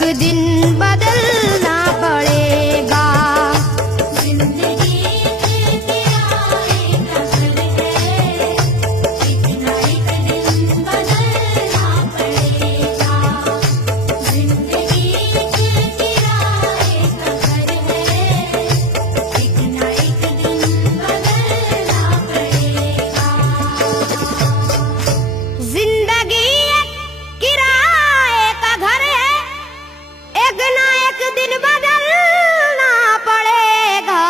एक दिन बदलना पड़ेगा। जिंदगी के किराए का घर है, इतना एक दिन बदलना पड़ेगा। जिंदगी के किराए का घर है, इतना एक दिन बदलना पड़ेगा। जिंदगी एक किराए का घर है, एक ना एक दिन बदलना पड़ेगा।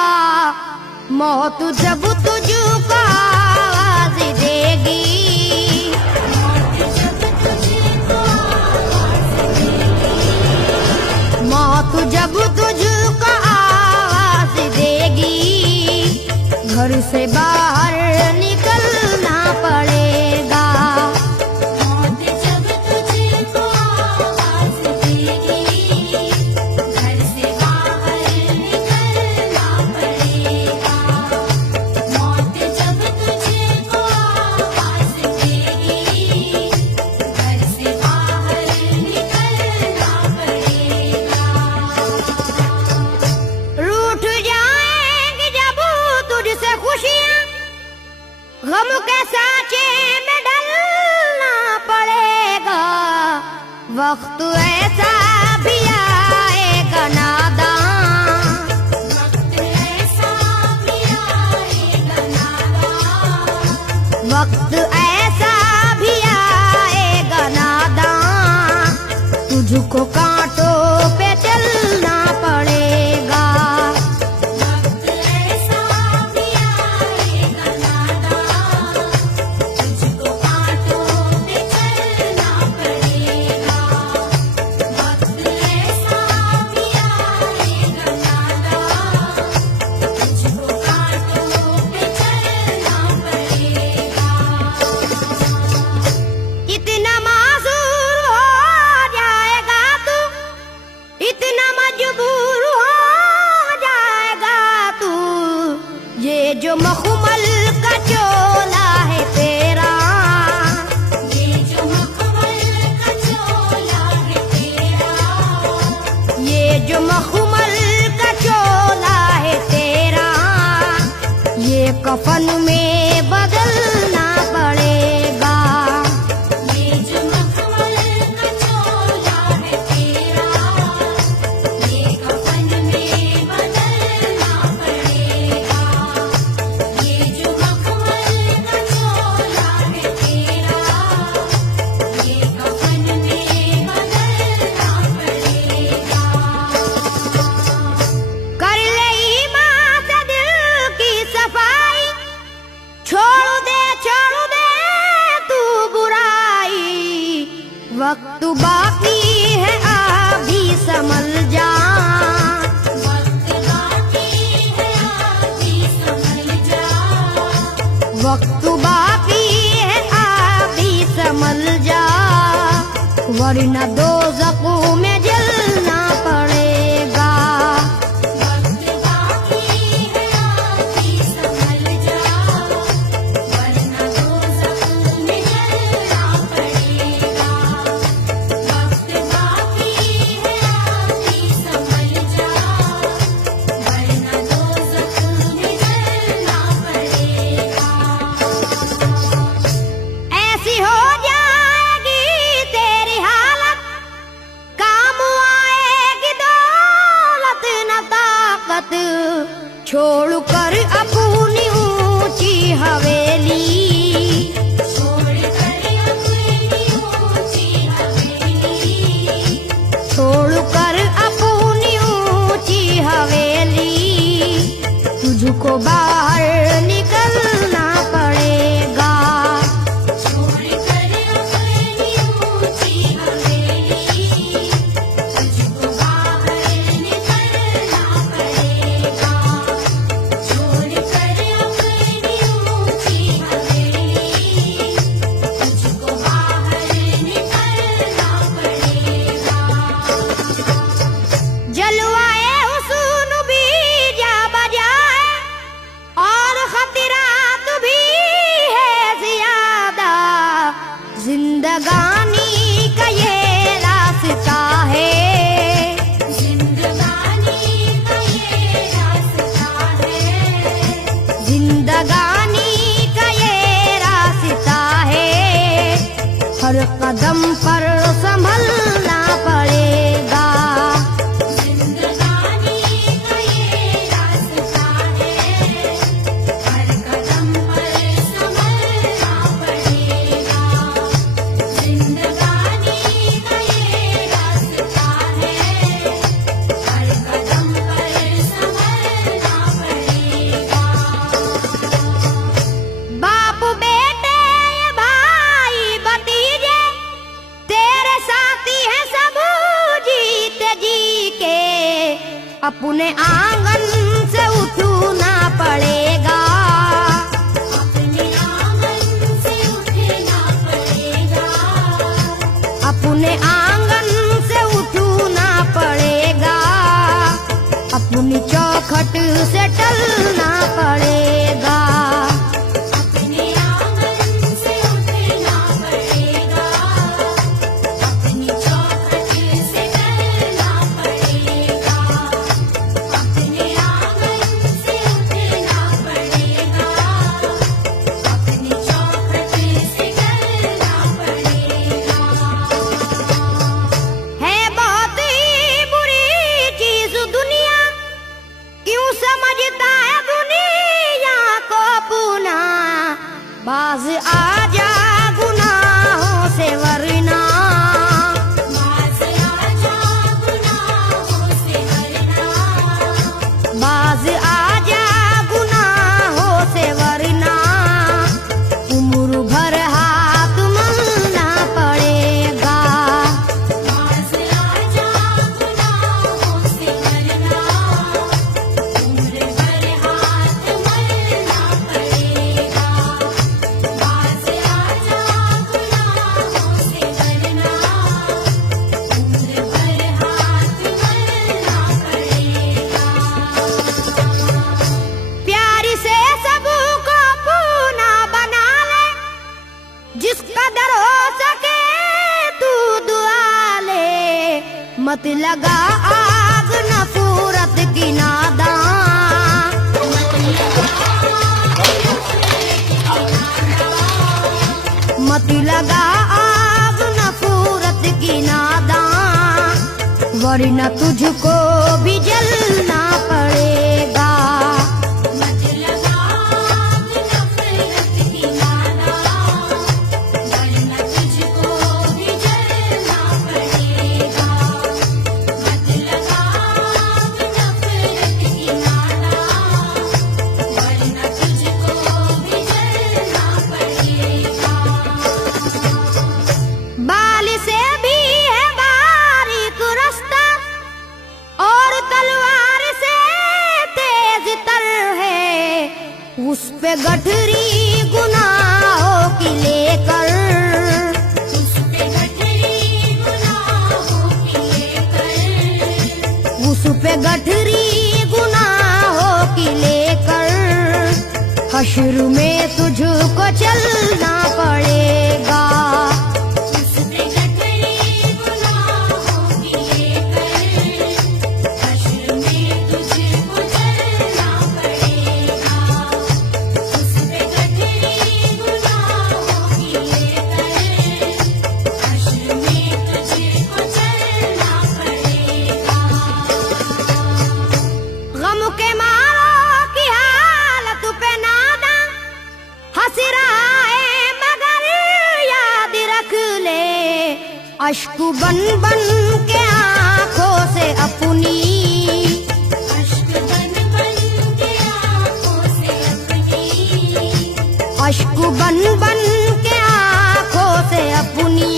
मौत जब तुझको आवाज देगी, जब तुझको आवाज देगी, मौत जब तुझको आवाज देगी, घर से बाहर निकलना पड़ेगा। मौत जब तुझको आवाज देगी, घर से बाहर निकलना पड़ेगा। मौत जब तुझको आवाज देगी, घर से बाहर निकलना पड़ेगा। रूठ जाएंगी जब तुझसे खुशियां, गम के साँचे में डलना पड़ेगा। वक्त ऐसा भी आएगा नादान, वक्त ऐसा भी आएगा नादान, वक्त ऐसा भी आएगा नादान, तुझको कांटों पे चलना पड़ेगा। वक्त ऐसा भी आएगा नादान, तुझको कांटों पे चलना पड़ेगा। वक्त ऐसा भी आएगा नादान, तुझको कांटों पे चलना पड़ेगा। इतना मासूर हो जाएगा तू, इतना मजबूर हो जाएगा तू, ये जो मखमल का चोला है तेरा, ये जो मखमल का चोला है तेरा, ये जो मखमल का चोला है तेरा, ये कफन में बदलना पड़ेगा। ये जो मखमल का चोला है तेरा, ये कफन में बदलना पड़ेगा। ये जो मखमल का चोला है तेरा, ये कफन में बदलना पड़ेगा। कर ले ईमान से दिल की सफाई, छोड़ दे तू बुराई। वक्त बाकी है अभी संभल जा, वक्त बाकी है अभी संभल जा, वक्त बाकी है अभी संभल जा, वरना दोज़ख में जलना पड़ेगा। वक्त बाकी है अभी संभल जा, वरना दोज़ख में जलना पड़ेगा। वक्त बाकी है अभी संभल जा, वरना दोज़ख में जलना पड़ेगा। ऐसी हो जाएगी तेरी हालत, काम आएगी दौलत न ताकत, छोड़ कर अपनी ऊंची हवेली, छोड़ कर अपनी ऊंची हवेली, छोड़ कर अपनी ऊंची हवेली, तुझको बाहर निकलना पड़ेगा। छोड़ कर अपनी ऊंची हवेली, तुझको बाहर निकलना पड़ेगा। छोड़ कर अपनी ऊंची हवेली, तुझको बाहर निकलना पड़ेगा। जलवाए हुस्न भी जा बजाए और हर कदम पर संभलना पड़ेगा। जिंदगानी का ये रास्ता है, हर कदम पर संभलना पड़ेगा। जिंदगानी का ये रास्ता है, हर कदम पर संभलना पड़ेगा। बाप बेटे भाई भतीजे तेरे साथी हैं सब जीते जी के, अपने आंगन से उठना पड़ेगा। अपने आंगन से उठना पड़ेगा। अपने आंगन से उठना पड़ेगा। अपनी चौखट से टलना पड़ेगा। अपने आंगन से उठना पड़ेगा। अपनी चौखट से टलना पड़ेगा। अपने आंगन से उठना पड़ेगा। अपनी चौखट से टलना पड़ेगा। है बहुत ही बुरी चीज दुनिया, क्यों समझता है दुनिया को पुना। बाज आजा गुनाहों से वरना, बाज आजा गुनाहों से वरना। बाज आजा गुनाहों से वरना। उम्र भर हाथ मलना पड़ेगा। बाज आजा गुनाहों से वरना। उम्र भर हाथ मलना पड़ेगा। बाज आजा गुनाहों से वरना। उम्र भर हाथ मलना पड़ेगा। प्यार से सबको पूना बना ले, जिस कदर हो सके तू दुआ ले। मत लगा आग नफरत की नादान। मत लगा आग नफरत की नादान, वरना तुझको भी जलना पड़ेगा। मत लगा आग नफरत की नादान, वरना तुझको भी जलना पड़ेगा। मत लगा आग नफरत की नादान, वरना तुझको भी जलना पड़ेगा। बाल से भी है बारीक रास्ता, और तलवार से तेज तर है। उस पे गठरी गुनाहों की लेकर, उस पे गठरी गुनाहों की लेकर। उस पे गठरी गुनाहों की लेकर, हश्र में तुझको चलना पड़ेगा। उस पे गठरी गुनाहों की लेकर, हश्र में तुझको चलना पड़ेगा। उस पे गठरी गुनाहों की लेकर, हश्र में तुझको चलना पड़ेगा। गम के मारों की हालत पे नादा हंस रहा है, मगर याद रख ले। अश्क बन बन के आंखों से अपनी, अश्क बन बन के आँखों से अपनी। अश्क बन बन के आंखों से अपनी।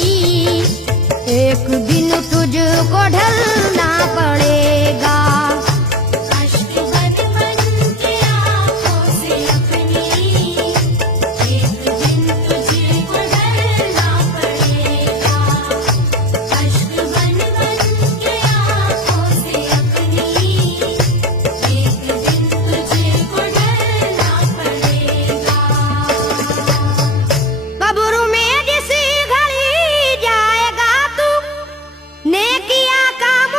एक दिन तुझको ढलना पड़ेगा। अश्क बन बन के आँखों से अपनी। एक दिन तुझको ढलना पड़ेगा। अश्क बन बन के आँखों से अपनी। एक दिन तुझको ढलना पड़ेगा। कब्र में जिस घड़ी जाएगा तू, नेकियां काम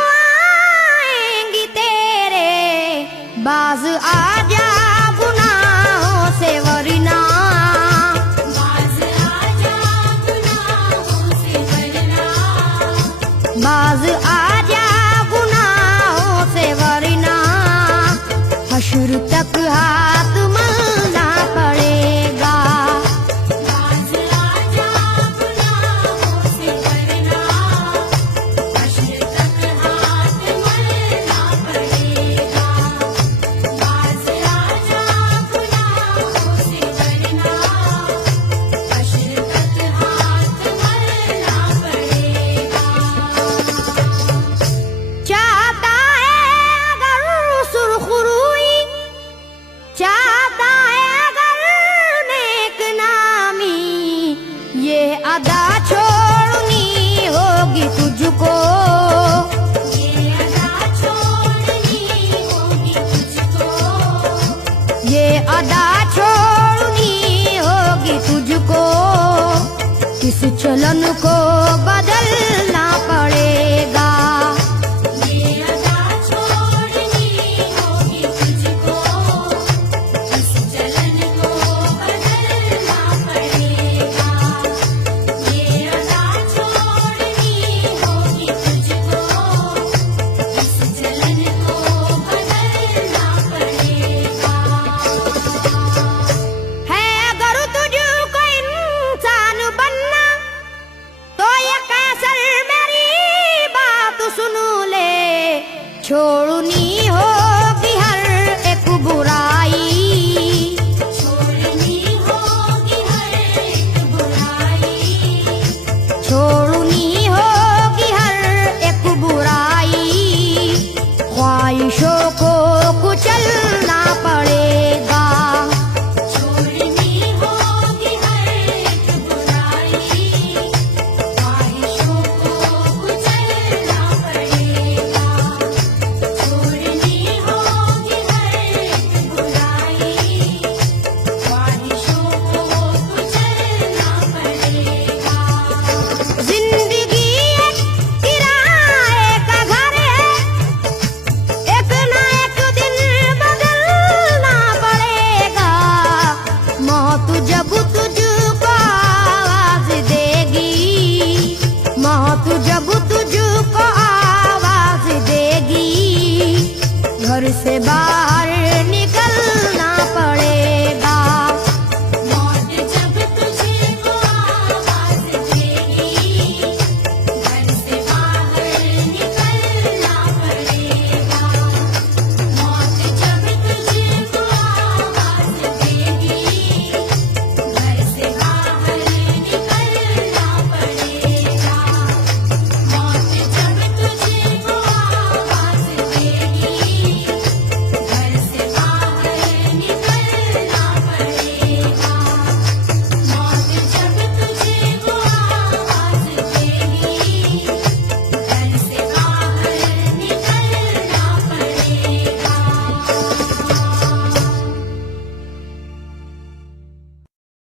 दुल्हन को